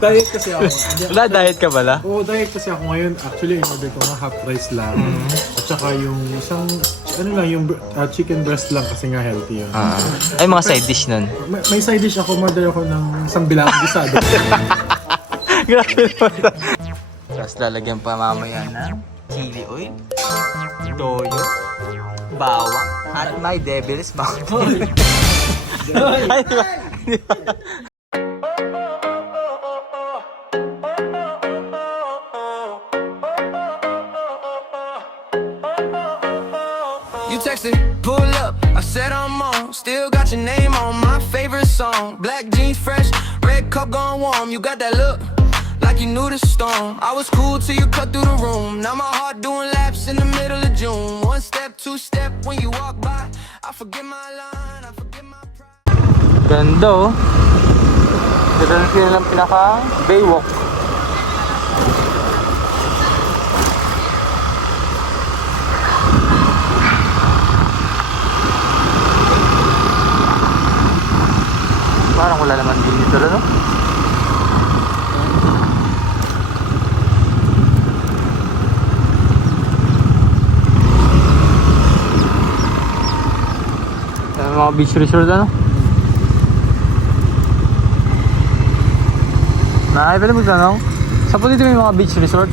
Diet kasi ako. Wala, diet ka pala? Oo, diet kasi ako ngayon. Actually, in-order ko nga half rice lang. At saka yung isang, yung chicken breast lang kasi nga healthy yun. Ay, mga side dish nun. May side dish ako, order ako ng isang bilang gisado. Grabe naman. Tapos lalagyan pa mamaya ng chili oil, toyo, bawang, at my devil's mountain. Ay, di ba? Di ba? You texted, pull up, I said I'm on. Still got your name on my favorite song. Black jeans fresh, red cup gone warm. You got that look, like you knew the storm. I was cool till you cut through the room. Now my heart doing laps in the middle of June. One step, two step, when you walk by I forget my line, I forget my pride. Ganda oh. Ganda sila ng pinaka Baywalk. Parang wala naman dito, no? Mga beach resort, ano? Pwede magtanong? Saan po dito may mga beach resort?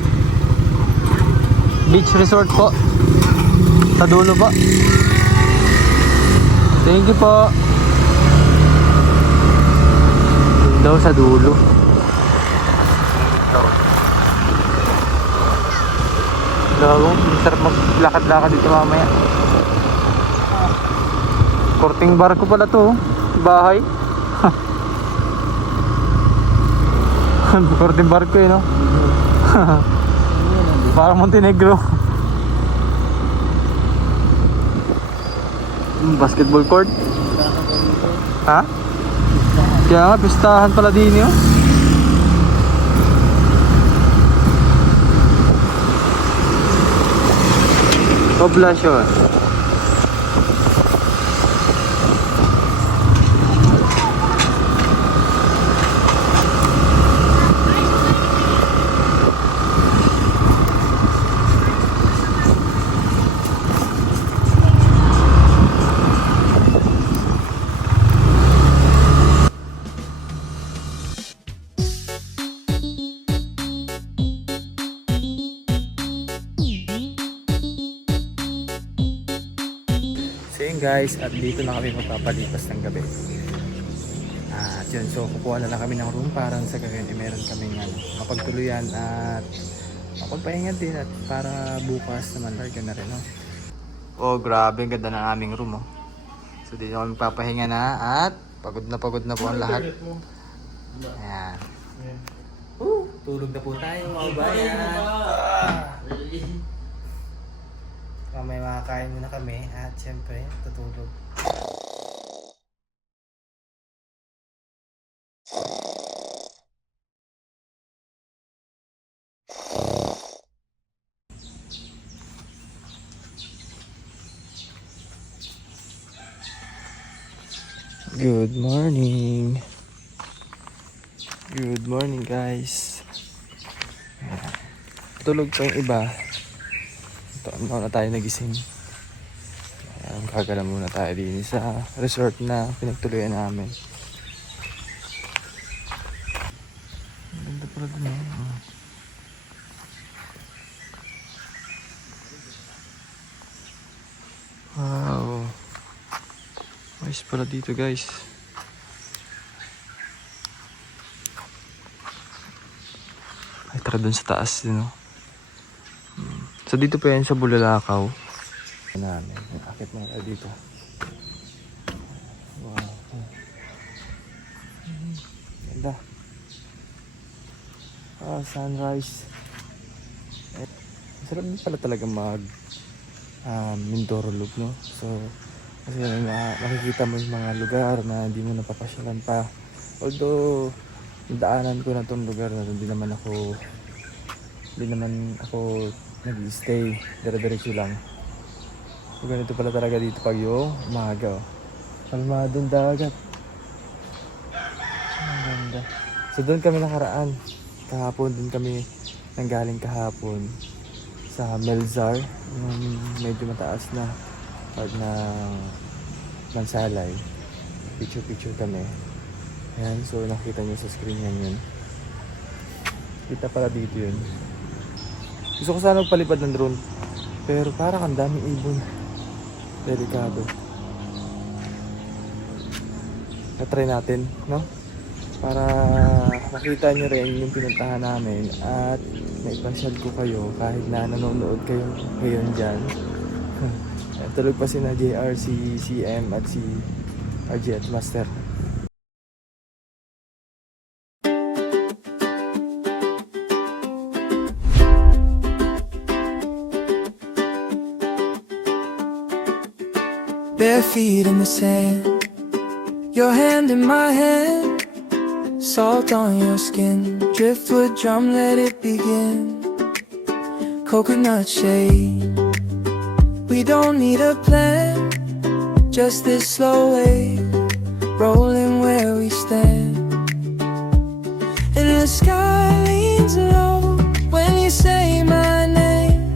Beach resort po. Sa dulo po. Thank you po. Daw sa dulo. Daw, sarap maglakad-lakad dito mamaya. Korting barko pala to, bahay. Korting barko eh, no? Parang Montenegro. Basketball court. Ha? Kaya nga, pistahan pala din yun. Poblasyon. So yun guys, at dito na kami magpapalipas ng gabi. At yun, so kukuha na lang kami ng room para sa gabi meron kaming mapagtuluyan at mapagpahinga din at para bukas naman larga na rin, no? Oh, grabe, ang ganda ng aming room, oh. So dito kami magpapahinga na at pagod na po ang lahat. Ayan. Tulog na po tayo mga bayan. May makakain muna kami at syempre tutulog. Good morning. Good morning guys. Tulog pa yung iba. Ito na tayo nagising. Gagala muna tayo din sa resort na pinagtuluyan namin. Ganda pala dun, oh. Wow. Nice pala dito guys. Ay, tara dun sa taas din, oh. So dito pa yan sa Bulalakaw namin. Akit mo tayo dito. Wow. Ganda. Sunrise. Sarap din pala talaga mag Mindoro Loop, no? So kasi makikita mo yung mga lugar na hindi mo napapasyalan pa. Although daanan ko na tong lugar na hindi naman ako nag-stay, dire-diretso lang. So ganito pala talaga dito pag yung umaga, oh. Kalmadong dagat. Ang ganda. So doon kami nakaraan. Kahapon din kami nanggaling kahapon sa Melzar, yung medyo mataas na part na Mansalay. Picture kami. Ayan, so nakita niyo sa screen yan yun. Kita pala dito yun. Gusto ko sana magpalipad ng drone, pero parang ang daming ibon. Delikado. Na-try natin, no? Para makita nyo rin yung pinuntahan namin at maipasyal ko kayo kahit na nanonood kayo ngayon dyan. Tulog pa si na JR, si CM at si RJ at Master. Bare feet in the sand, your hand in my hand, salt on your skin, driftwood drum, let it begin. Coconut shade, we don't need a plan, just this slow wave, rolling where we stand. And the sky leans low when you say my name,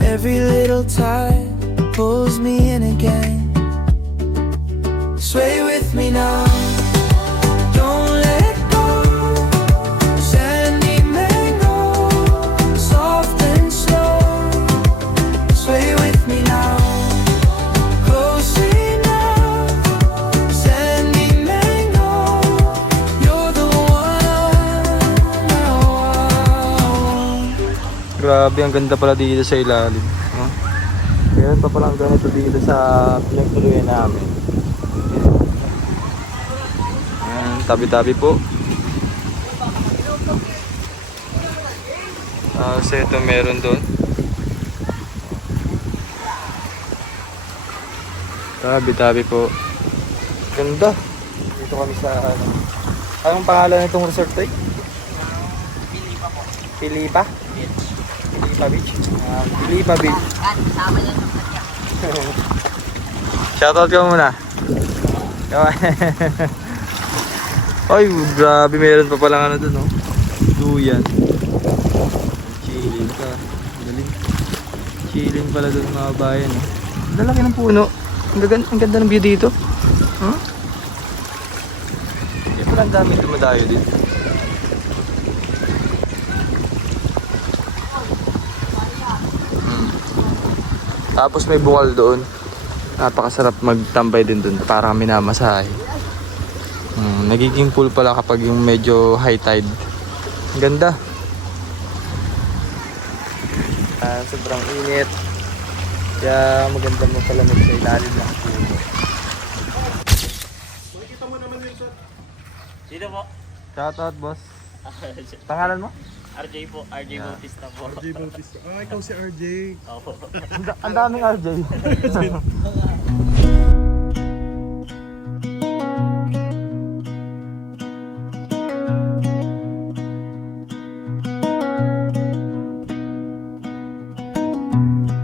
every little tide pulls me in again. Sway with me now, don't let go. Sandy mango, soft and slow. Sway with me now, close enough. Sandy mango, you're the one I want. Grabe, ang ganda pala dito sa ilalim. Huh? Meron pa palang ganito dito sa pinagtuluyan namin. Ayan, tabi-tabi po. So ito meron doon. Tabi-tabi po. Ganda. Dito kami sa ano. Anong pangalan nitong resort tayo? Pilipa po. Pilipa? Beach. Pilipa Beach. Pilipa Beach. Shoutout ka muna. Ay, grabe, meron pa palang ano dun, no? Duyan. Chilling ka. Galing. Chilling pala dun mga bayan, eh. Lalaki ng puno. Ang ganda ng view dito. Huh? Hindi pala ang dami dumadayo dito. Tapos may bukal doon. Napakasarap magtambay din doon para minamasahe. Nagiging pool pala kapag yung medyo high tide. Ang ganda. Sobrang init. Kaya maganda mo palamig sa ilalim ng puno. Makikita mo naman yung shot. Dito po. Shoutout, boss. Pangalan mo? RJ po. RJ Bautista po. RJ Bautista. Ah, ikaw si RJ. Opo. Ang daming RJ.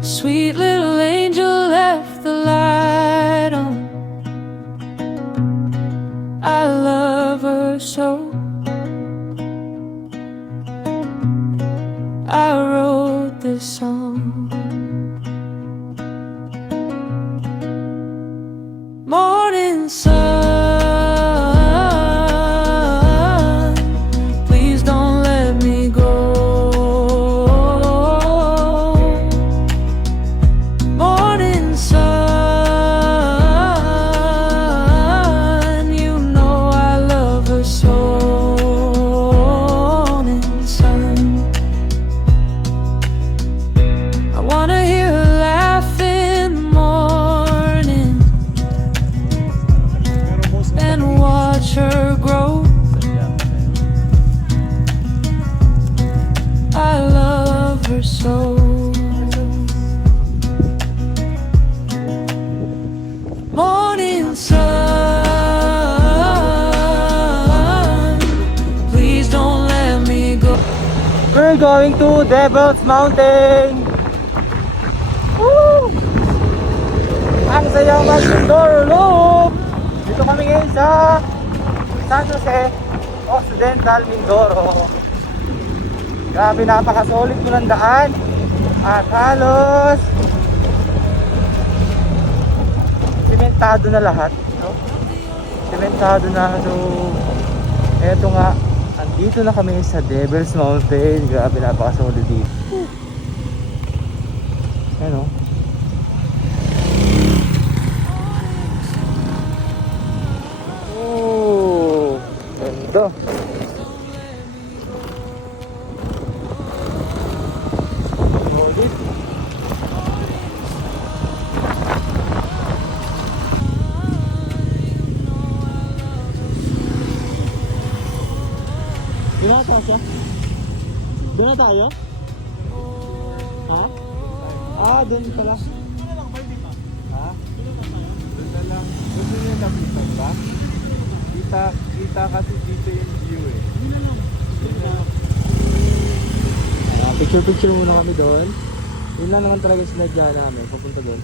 Sweet little angel left the light on. I love her so. I wrote this song. Morning sun, please don't let me go. Morning sun, you know I love her so. Morning sun, I wanna hear her laugh in the morning and watch her grow. I love her so. Morning sun, please don't let me go. We're going to Devil's Mountain. Woo! Ang sayang mag-Mindoro Loop. Dito kami ngayon sa San Jose. Occidental Mindoro. Grabe, napaka-solid mo ng daan. At halos sementado na lahat, no? Sementado na. So eto nga, andito na kami sa Devil's Mountain. Grabe, napaka-solid dito. Ano? Oh, ganda. Solid. Doon na tayo? Doon na tayo? Ha? Ah, doon pala. Doon na lang ba, di ba? Ha? Doon na lang. Doon na yung lapitan ba? Kita kasi dito yung view eh. Doon na lang. Picture muna kami doon. Yun lang naman talaga sinadya namin. Papunta doon.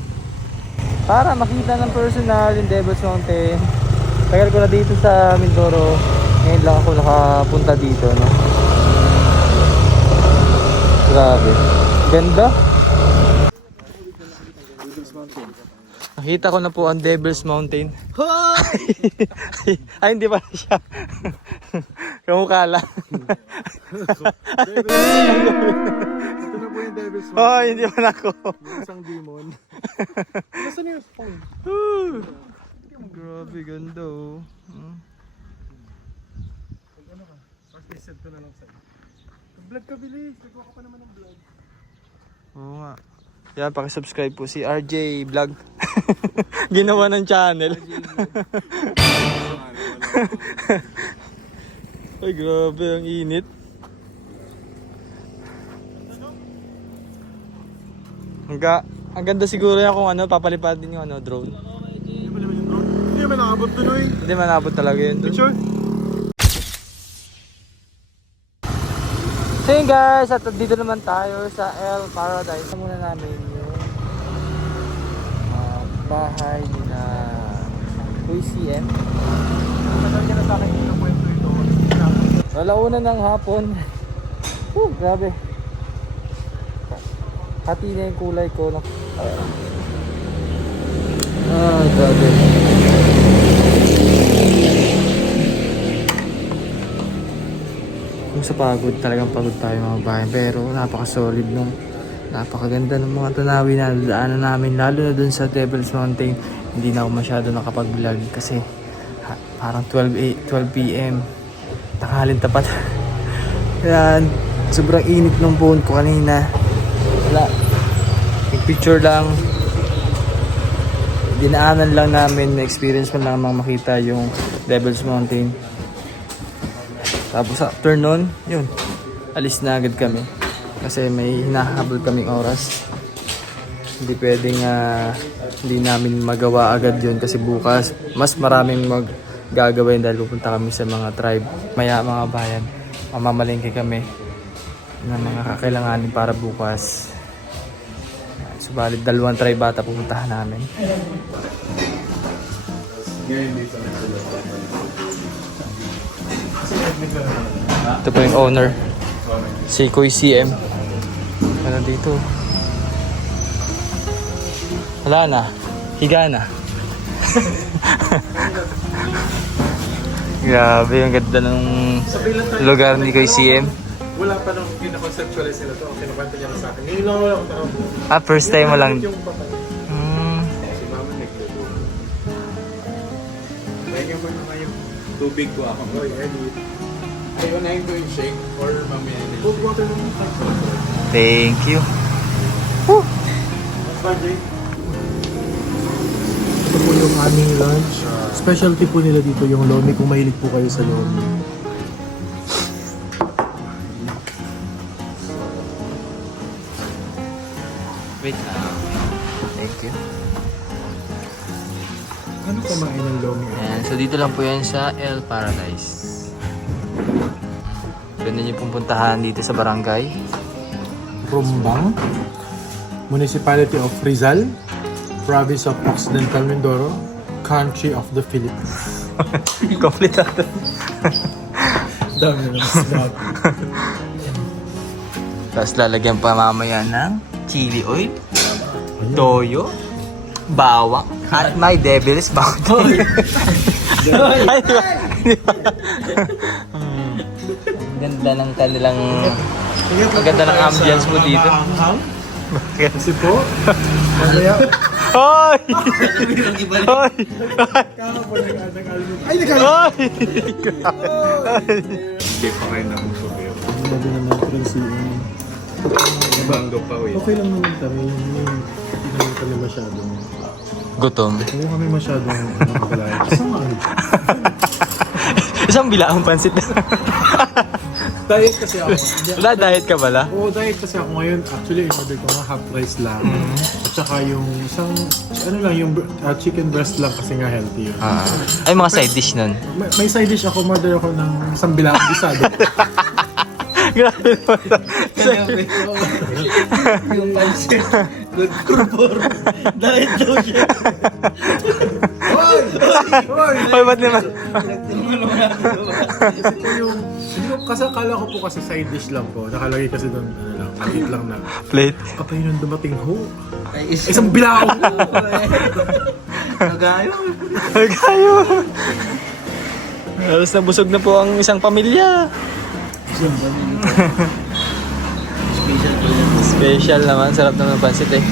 Para makita ng personal yung Devil's Mountain. Tagal ko na dito sa Mindoro. Ngayon lang ako nakapunta dito, no? Grabe. Ganda. Nakita ko na po ang Devil's Mountain. Ay, hindi pala siya. Kamukha lang. Ito na po yung Devil's Mountain. Oh, hindi pala ako. Yung isang demon. Nasaan yung phone? Grabe, ganda oh. Send ko na lang sa'yo. Vlog ka, bilis. Nagawa ka pa naman ng vlog. Oo nga. Yan, pakisubscribe po si RJ Vlog. Ginawa ng channel. Ay, grabe, ang init. Ang ganda siguro yan kung ano, papalipad din yung ano, drone. Hindi mo naman yung drone? Hindi naman nakabot dun eh. Hindi manabot talaga yun. Picture? So yun guys, at dito naman tayo sa El Paradise. Muna namin yung bahay na QCM. Matagal ka na sa akin yung kwento ito. Alauna ng hapon. Grabe. Hati na yung kulay ko. No? Grabe. Kung sa pagod, talagang pagod tayo mga bayan. Pero napaka-solid nung napakaganda ng mga tunawin na daanan namin. Lalo na dun sa Devil's Mountain. Hindi na ako masyado nakapag-vlog kasi parang 12 PM. Tanghalian tapat. Yan. Sobrang init ng phone ko kanina. Wala. Picture lang. Dinaanan lang namin. Na-experience mo lang makita yung Devil's Mountain. Tapos after nun, yun, alis na agad kami. Kasi may hinahabol kaming oras. Hindi pwedeng hindi namin magawa agad yun kasi bukas mas maraming gagawin dahil pupunta kami sa mga tribe. Maya mga bayan, mamamalengke kami ng mga kakailanganin para bukas. Subalit 2 tribe bata pupuntahan namin. Ngayon dito na sila. Ito po yung owner, si Koy CM. Ano dito? Wala na. Higa na. Grabe, ang ganda ng lugar ni Koy CM. Wala pa nung kinakonceptualize nila to. Kinukwento niya na sa akin. Ngayon lang wala akong nakabot. First time mo lang. Yung papay. Si mama nagluluto. Lagyan mo naman yung tubig ko ako. Oy, edit. Ay, unahin ko yung shake or mamaya na yung shake. Water naman. Thank you. Ito po yung aming lunch. Specialty po nila dito yung lomi kung mahilig po kayo sa lomi. Wait. Thank you. Ano kumain ng lomi? Ayan, so dito lang po yan sa El Paradise. Pwede nyo pong puntahan dito sa barangay. Rumbang, Municipality of Rizal, Province of Occidental Mindoro, Country of the Philippines. Kompletado. Dami na masarap. Tapos lalagyan pa mamaya ng chili oil, toyo, bawang, at my devil's bounty. Ay, di ba? Ang ganda ng kanilang... Ang ganda ng ambience mo dito. Kasi po, mamaya, Hoy! Hoy! kahapon nag-almusal. Ay, nag-almusal! Hindi pa kayo nakapagsabihan. Grabe naman, Francine. Banggo pa, uy. Okay lang naman kami. Hindi naman kami masyadong... Gutom. Hindi kami masyadong nakakalayan. Kasama ano? Isang bilaang pansit. Diet kasi ako. Wala, diet ka pala? Oo, diet kasi ako ngayon. Actually, in-order ko nga half rice lang. At saka yung isang, ano lang, yung chicken breast lang kasi nga healthy yun. Ay, mga side dish nun. May side dish ako, order ako ng isang bilaang bisado. Grabe naman. Yung pansit. Good for diet daw siya. Hoy, ba't naman? Kasi po yung, kasi akala ko po kasi side dish lang po. Nakalagay kasi doon, ano lang, maliit lang na. Plate. Kapag yun dumating ho, Ay, isang bilaong! Nagayo. Kayo. Alas na busog na po ang isang pamilya. Special po yan. Special naman. Sarap naman ng pansit eh.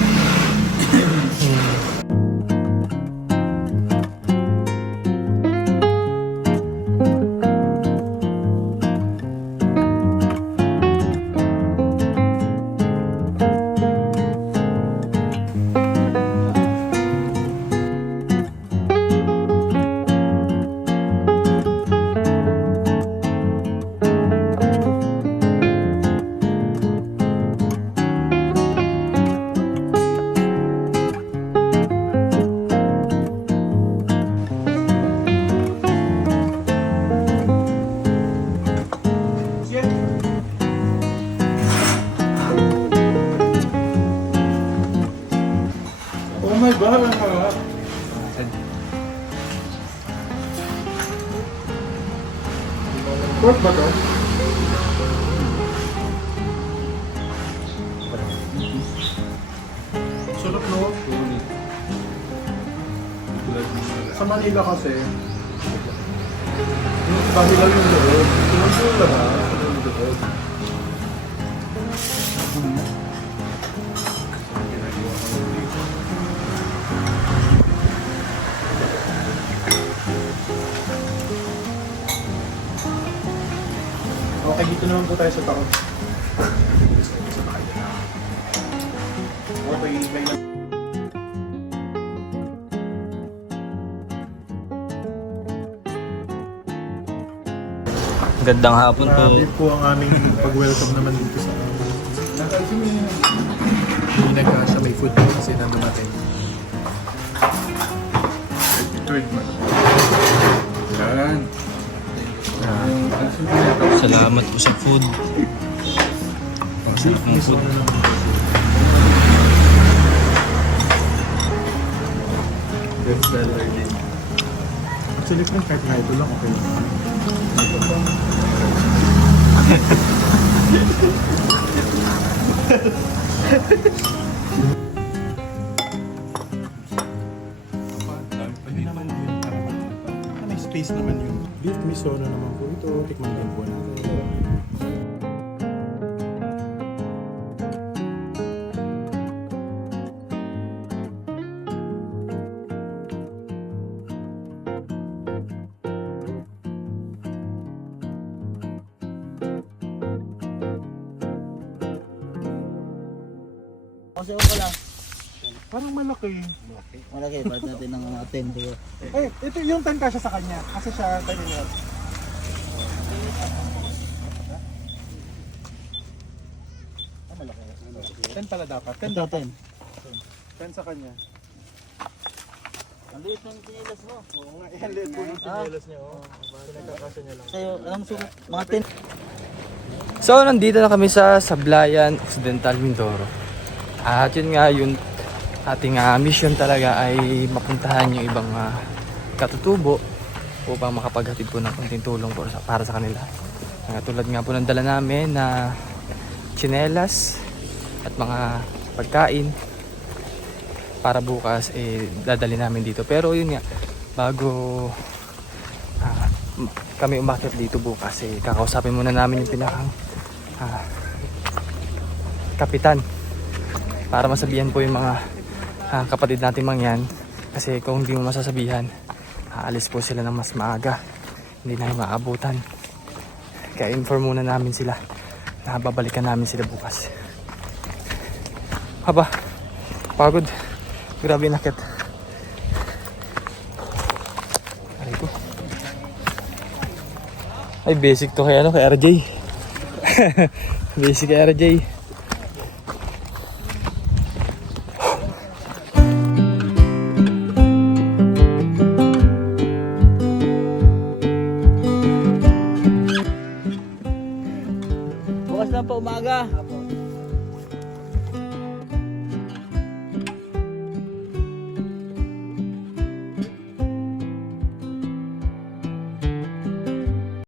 Oh my God! Pork ba to? Sarap no? Sa Manila kasi, yung dami lang yung loob. Yung labas, yung loob. Okay, dito naman po tayo sa takot. Okay, may Gandang hapon po. grabe po ang aming pag-welcome naman dito sa hindi nag-asa may food kasi nandun natin. Yan. Salamat po sa food. Sarap ng food. Good seller din. Actually, kung kahit na ito lang, okay lang. May space naman yung beef miso na naman po ito. Tikman din po natin. Kasi ako lang. Parang malaki. Malaki, ba't natin ng 10 dito. Eh, ito yung 10 kasya sa kanya. Kasi siya 10 minutes. Ah, malaki. 10 pala dapat. 10 Ito, dapat. 10. 10 sa kanya. Ang liit ng pinilas mo. Oo nga, yan liit po yung pinelas niya. Oh. Pinagkakasya niya lang. Sa'yo, anong sukat? Mga 10. So, nandito na kami sa Sablayan, Occidental, Mindoro. At yun nga, yung ating mission talaga ay mapuntahan yung ibang katutubo upang makapaghatid po ng konting tulong para sa kanila. Tulad nga po ng dala namin na tsinelas at mga pagkain para bukas dadali namin dito. Pero yun nga, bago kami umakyat dito bukas, kakausapin muna namin yung pinakang kapitan para masabihan po yung mga kapatid natin mangyan, kasi kung hindi mo masasabihan, aalis po sila ng mas maaga, hindi na maabutan. Kaya inform muna namin sila na babalikan namin sila bukas. Haba, pagod, grabe nakit. Aray ko. Ay, basic to kay kay RJ. Basic kay RJ. Bukas lang pa umaga.